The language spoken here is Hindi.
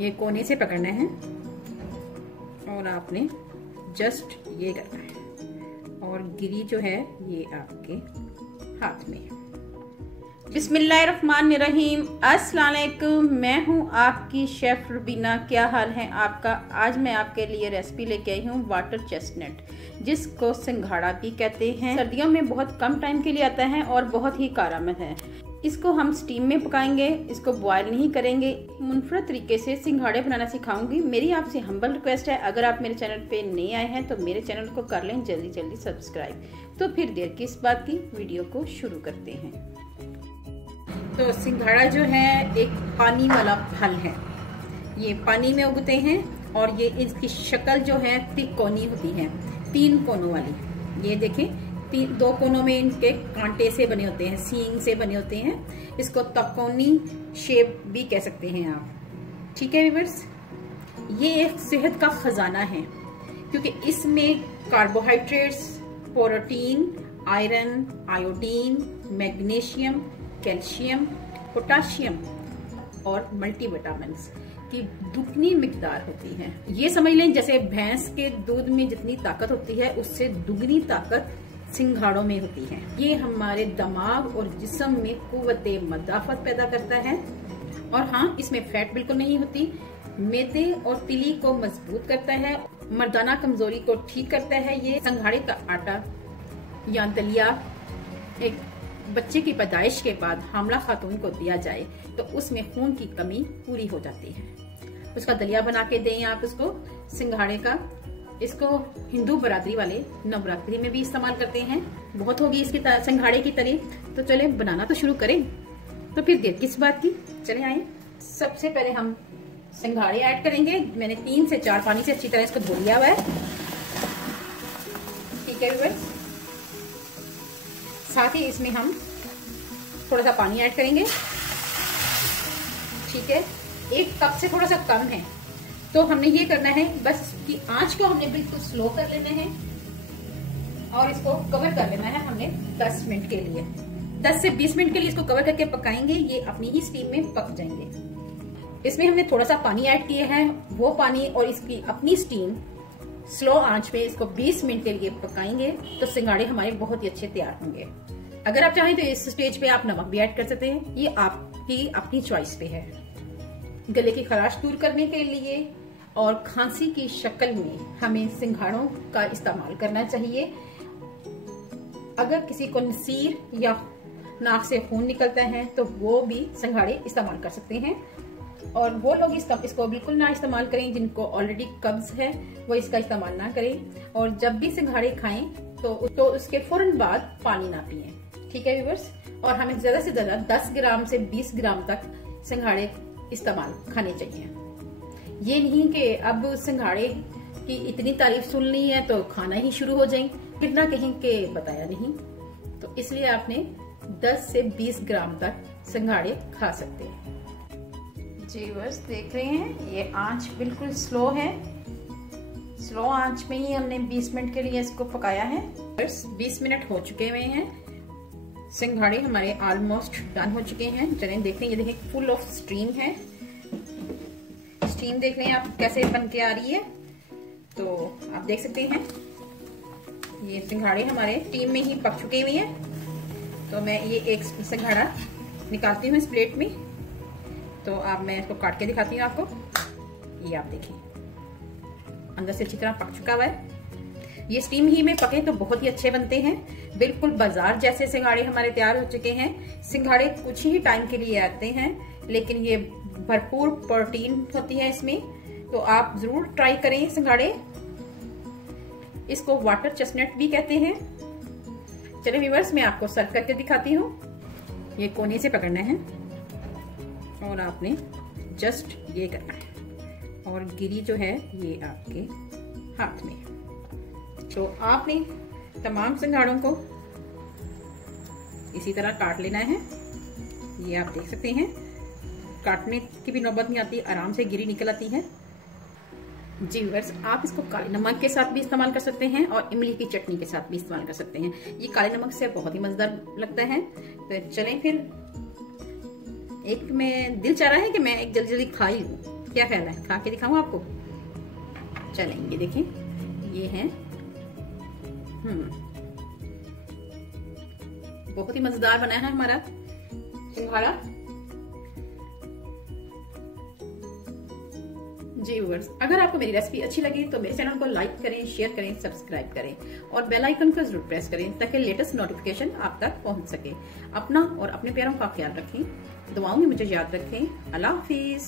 ये कोने से पकड़ना है और आपने जस्ट ये करना है और गिरी जो है ये आपके हाथ में। बिस्मिल्लाहिर्रहमानिर्रहीम, अस्सलाम वालेकुम। मैं हूँ आपकी शेफ रुबीना। क्या हाल है आपका? आज मैं आपके लिए रेसिपी लेके आई हूँ वाटर चेस्टनट, जिसको सिंघाड़ा भी कहते हैं। सर्दियों में बहुत कम टाइम के लिए आता है और बहुत ही कारआमद है। इसको हम स्टीम में पकाएंगे, इसको बॉयल नहीं करेंगे। मुनफरद तरीके से सिंघाड़े बनाना सिखाऊंगी। मेरी आपसे हम्बल रिक्वेस्ट है, अगर आप मेरे चैनल पे नए आए हैं तो मेरे चैनल को कर लें जल्दी जल्दी सब्सक्राइब। तो फिर देर किस बात की, वीडियो को शुरू करते हैं। तो सिंघाड़ा जो है एक पानी वाला फल है। ये पानी में उगते हैं और ये इसकी शक्ल जो है त्रिकोणी होती है, 3 कोनों वाली। ये देखें, 2 कोनों में इनके कांटे से बने होते हैं, सींग से बने होते हैं। इसको तकोनी शेप भी कह सकते हैं आप। ठीक है व्यूअर्स, ये एक सेहत का खजाना है क्योंकि इसमें carbohydrates, protein, iron, iodine, magnesium, calcium, potassium और मल्टीविटामिन्स की दुगनी मिकदार होती है। ये समझ लें जैसे भैंस के दूध में जितनी ताकत होती है उससे दुगनी ताकत सिंघाड़ों में होती है। ये हमारे दिमाग और जिस्म में कुव्वते मदाफत पैदा करता है। और हाँ, इसमें फैट बिल्कुल नहीं होती। मैदे और तिली को मजबूत करता है, मर्दाना कमजोरी को ठीक करता है। ये सिंघाड़े का आटा या दलिया एक बच्चे की पैदाइश के बाद हामला खातून को दिया जाए तो उसमें खून की कमी पूरी हो जाती है। उसका दलिया बना के दें आप उसको, सिंघाड़े का। इसको हिंदू बरादरी वाले नवरात्रि में भी इस्तेमाल करते हैं। बहुत होगी इसकी सिंघाड़े की तारीफ। तो चले बनाना तो शुरू करें। तो फिर देर किस बात की, चले आए। सबसे पहले हम सिंघाड़े ऐड करेंगे। मैंने 3 से 4 पानी से अच्छी तरह इसको धो लिया हुआ है। ठीक है व्यूअर्स, साथ ही इसमें हम थोड़ा सा पानी ऐड करेंगे। ठीक है, 1 कप से थोड़ा सा कम है। तो हमने ये करना है, बस कि आंच को हमने बिल्कुल स्लो कर लेना है और इसको कवर कर लेना है हमने 10 मिनट के लिए। 10 से 20 मिनट के लिए इसको कवर करके पकाएंगे। ये अपनी ही स्टीम में पक जाएंगे। इसमें हमने थोड़ा सा पानी ऐड किया है, वो पानी और इसकी अपनी स्टीम स्लो आंच पे इसको 20 मिनट के लिए पकाएंगे तो सिंघाड़े हमारे बहुत ही अच्छे तैयार होंगे। अगर आप चाहें तो इस स्टेज पे आप नमक भी ऐड कर सकते हैं, ये आपकी अपनी चॉइस पे है। गले की खराश दूर करने के लिए और खांसी की शक्ल में हमें सिंघाड़ों का इस्तेमाल करना चाहिए। अगर किसी को नसीर या नाक से खून निकलता है तो वो भी सिंघाड़े इस्तेमाल कर सकते हैं। और वो लोग इसको बिल्कुल ना इस्तेमाल करें जिनको ऑलरेडी कब्ज है, वो इसका इस्तेमाल ना करें। और जब भी सिंघाड़े खाएं तो उसके फौरन बाद पानी ना पिएं। ठीक है व्यूअर्स, और हमें ज्यादा से ज्यादा 10 ग्राम से 20 ग्राम तक सिंघाड़े इस्तेमाल खाने चाहिए। ये नहीं कि अब सिंघाड़े की इतनी तारीफ सुन ली है तो खाना ही शुरू हो जाए, कितना कहीं के बताया नहीं। तो इसलिए आपने 10 से 20 ग्राम तक सिंघाड़े खा सकते हैं। जी बस देख रहे हैं, ये आंच बिल्कुल स्लो है। स्लो आंच में ही हमने 20 मिनट के लिए इसको पकाया है। बस 20 मिनट हो चुके हुए हैं। सिंघाड़े हमारे ऑलमोस्ट डन हो चुके हैं। चलें देख लें, ये देखें फुल ऑफ स्टीम है। स्टीम देख लें आप कैसे बन के आ रही है। तो आप देख सकते हैं ये सिंघाड़े हमारे स्टीम में ही पक चुके हुए हैं। तो मैं ये एक सिंघाड़ा निकालती हूँ इस प्लेट में। तो अब मैं इसको काट के दिखाती हूँ आपको। ये आप देखिए, अंदर से अच्छी तरह पक चुका हुआ है। ये स्टीम ही में पके तो बहुत ही अच्छे बनते हैं। बिल्कुल बाजार जैसे सिंघाड़े हमारे तैयार हो चुके हैं। सिंघाड़े कुछ ही टाइम के लिए आते हैं, लेकिन ये भरपूर प्रोटीन होती है इसमें। तो आप जरूर ट्राई करें सिंघाड़े। इसको वाटर चेस्टनट भी कहते हैं। चलिए व्यूअर्स, मैं आपको सर्व करके दिखाती हूँ। ये कोने से पकड़ना है और आपने जस्ट ये करना है और गिरी जो है ये आपके हाथ में। तो आपने तमाम सिंघाड़ों को इसी तरह काट लेना है। ये आप देख सकते हैं, काटने की भी नौबत नहीं आती, आराम से गिरी निकल आती है। जी व्यूअर्स, आप इसको काले नमक के साथ भी इस्तेमाल कर सकते हैं और इमली की चटनी के साथ भी इस्तेमाल कर सकते हैं। ये काले नमक से बहुत ही मजेदार लगता है। तो चलें फिर, एक में दिल चाह रहा है कि मैं एक जल्दी जल्दी खाई लूं। क्या ख्याल है, खा के दिखाऊं आपको? चलेंगे, देखिए ये है। बहुत ही मजेदार बना है हमारा सिंघाड़ा। जी व्यूअर्स, अगर आपको मेरी रेसिपी अच्छी लगी तो मेरे चैनल को लाइक करें, शेयर करें, सब्सक्राइब करें और बेल आइकन को जरूर प्रेस करें ताकि लेटेस्ट नोटिफिकेशन आप तक पहुंच सके। अपना और अपने प्यारों का ख्याल रखें, दुआओं में मुझे याद रखें। अल्लाह हाफिज।